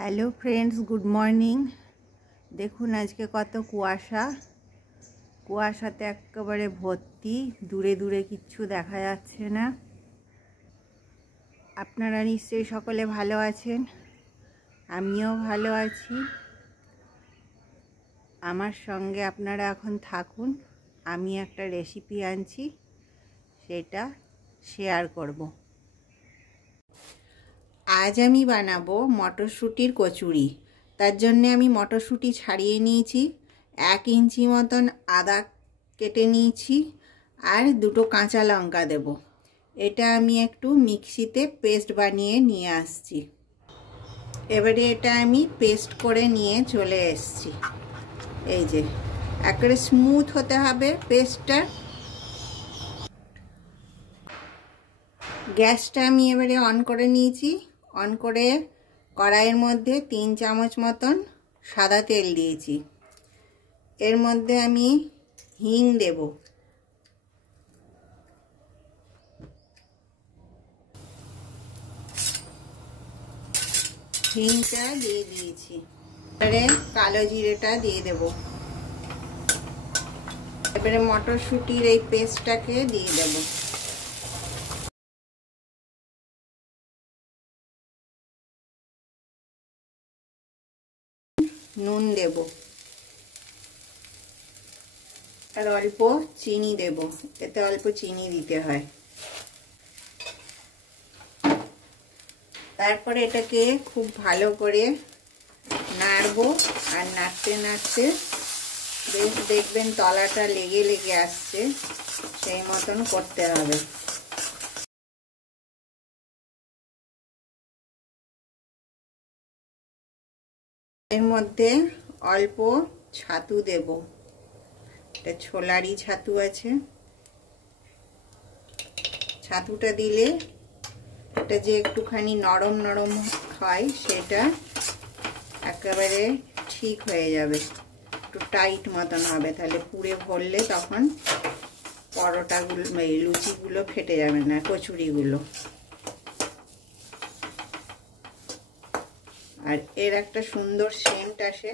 Hello friends, good morning. দেখুন আজকে কত কুয়াশা, কুয়াশাতে একেবারে ভর্তি, দূরে দূরে কিচ্ছু দেখা যাচ্ছে না। আপনারা নিশ্চয়ই সকলে ভালো আছেন, আমিও ভালো আছি। আমার সঙ্গে আপনারা এখন থাকুন, আমি একটা রেসিপি আনছি, সেটা শেয়ার করব। আজ আমি বানাবো মটরশুঁটির কচুরি। তার জন্যে আমি মটরশুঁটি ছাড়িয়ে নিয়েছি, 1 ইঞ্চি মতন আদা কেটে নিয়েছি, আর 2টো কাঁচা লঙ্কা দেব। এটা আমি একটু মিক্সিতে পেস্ট বানিয়ে নিয়ে আসছি। এবারে এটা আমি পেস্ট করে নিয়ে চলে এসেছি। এই যে একেবারে স্মুথ হতে হবে পেস্টটা। গ্যাসটা আমি এবারে অন করে নিয়েছি। অন করে কড়াইয়ের মধ্যে 3 চামচ মতন সাদা তেল দিয়েছি। এর মধ্যে আমি হিং দেব। হিংটা দিয়ে দিয়েছি। এবারে কালো জিরেটা দিয়ে দেব। এবারে মটরশুঁটির এই পেস্টটাকে দিয়ে দেব। নুন দেব আর অল্প চিনি দেব, এতে অল্প চিনি দিতে হয়। তারপরে এটাকে খুব ভালো করে নাড়বো, আর নাড়তে নাড়তে বেশ দেখবেন তলাটা লেগে লেগে আসছে, সেই মতন করতে হবে। এর মধ্যে অল্প ছাতু দেব, এটা ছোলারই ছাতু আছে। ছাতুটা দিলে এটা যে একটুখানি নরম নরম হয়, সেটা একেবারে ঠিক হয়ে যাবে, একটু টাইট মতন হবে, তাহলে পুড়ে ভরলে তখন পরোটাগুলো লুচিগুলো ফেটে যাবে না, কচুরিগুলো। আর এর একটা সুন্দর সেন্ট আসে।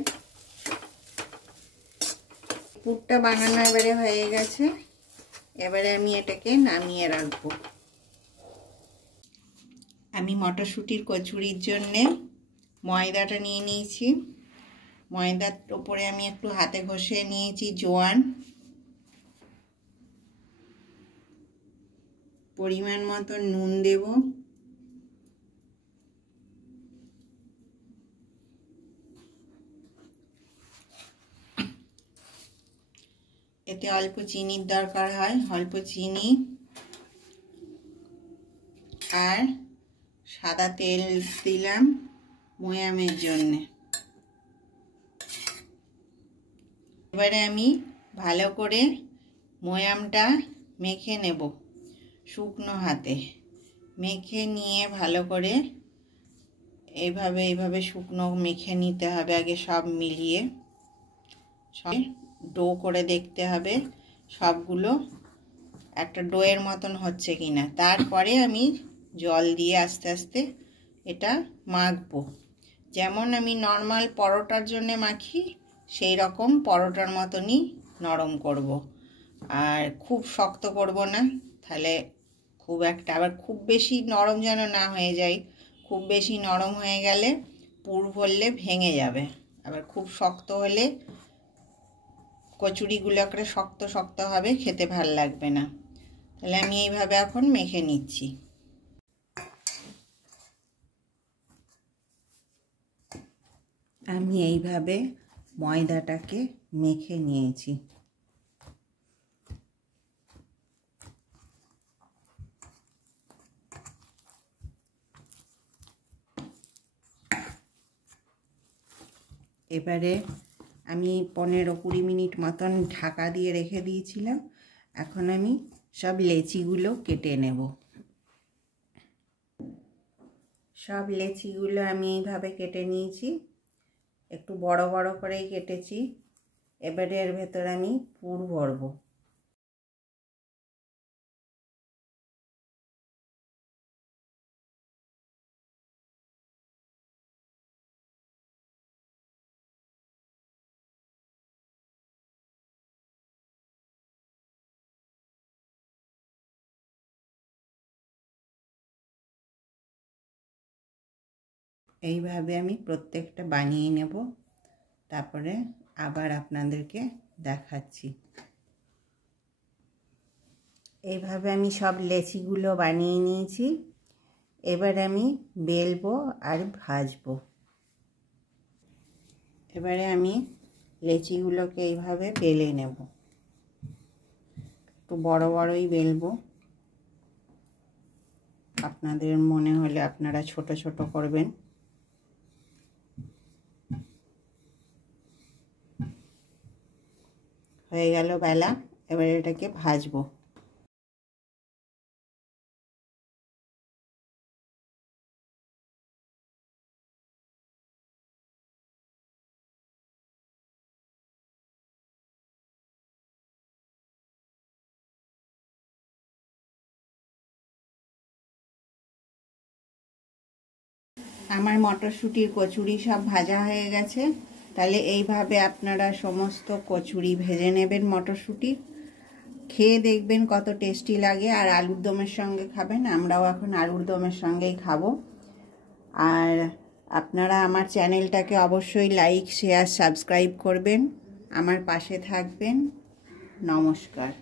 পুরটা বানানো এবারে হয়ে গেছে। এবারে আমি এটাকে নামিয়ে রাখবো। আমি মটরশুঁটির কচুরির জন্যে ময়দাটা নিয়ে নিয়েছি। ময়দার ওপরে আমি একটু হাতে ঘষে নিয়েছি জোয়ান, পরিমাণ মতো নুন দেব, এতে অল্প চিনির দরকার হয়, অল্প চিনি, আর সাদা তেল দিলাম ময়ামের জন্যে। এবারে আমি ভালো করে ময়ামটা মেখে নেব, শুকনো হাতে মেখে নিয়ে ভালো করে এইভাবে শুকনো মেখে নিতে হবে। আগে সব মিলিয়ে সব ডো করে দেখতে হবে সবগুলো একটা ডোয়ের মতন হচ্ছে কিনা। তারপরে আমি জল দিয়ে আস্তে আস্তে এটা মাখবো, যেমন আমি নর্মাল পরোটার জন্য মাখি সেই রকম পরোটার মতনই নরম করব। আর খুব শক্ত করব না, তাহলে খুব একটা আবার খুব বেশি নরম যেন না হয়ে যায়। খুব বেশি নরম হয়ে গেলে পুর ভরলে ভেঙে যাবে, আবার খুব শক্ত হলে কচুরিগুলো একটা শক্ত শক্ত হবে, খেতে ভাল লাগবে না। তাহলে আমি এইভাবে এখন মেখে নিচ্ছি। আমি এইভাবে ময়দাটাকে মেখে নিয়েছি। এবারে আমি 15-20 মিনিট মতন ঢাকা দিয়ে রেখে দিয়েছিলাম। এখন আমি সব লেচিগুলো কেটে নেব। সব লেচিগুলো আমি এইভাবে কেটে নিয়েছি, একটু বড় বড় করেই কেটেছি। এবারে এর ভেতর আমি পুর ভরবো। এইভাবে আমি প্রত্যেকটা বানিয়ে নেব, তারপরে আবার আপনাদেরকে দেখাচ্ছি। এইভাবে আমি সব লেচিগুলো বানিয়ে নিয়েছি। এবার আমি বেলবো আর ভাজবো। এবারে আমি লেচিগুলোকে এইভাবে বেলে নেব, একটু বড় বড়ই বেলবো। আপনাদের মনে হলে আপনারা ছোট ছোট করবেন। হয়ে গেল বেলা, এবার এটাকে ভাজবো। আমার মটরশুঁটির কচুরি সব ভাজা হয়ে গেছে। তাহলে এইভাবে আপনারা সমস্ত কচুরি ভেজে নেবেন মটরশুঁটি, খেয়ে দেখবেন কত টেস্টি লাগে। আর আলুর দমের সঙ্গে খাবেন, আমরাও এখন আলুর দমের সঙ্গেই খাবো। আর আপনারা আমার চ্যানেলটাকে অবশ্যই লাইক, শেয়ার, সাবস্ক্রাইব করবেন, আমার পাশে থাকবেন। নমস্কার।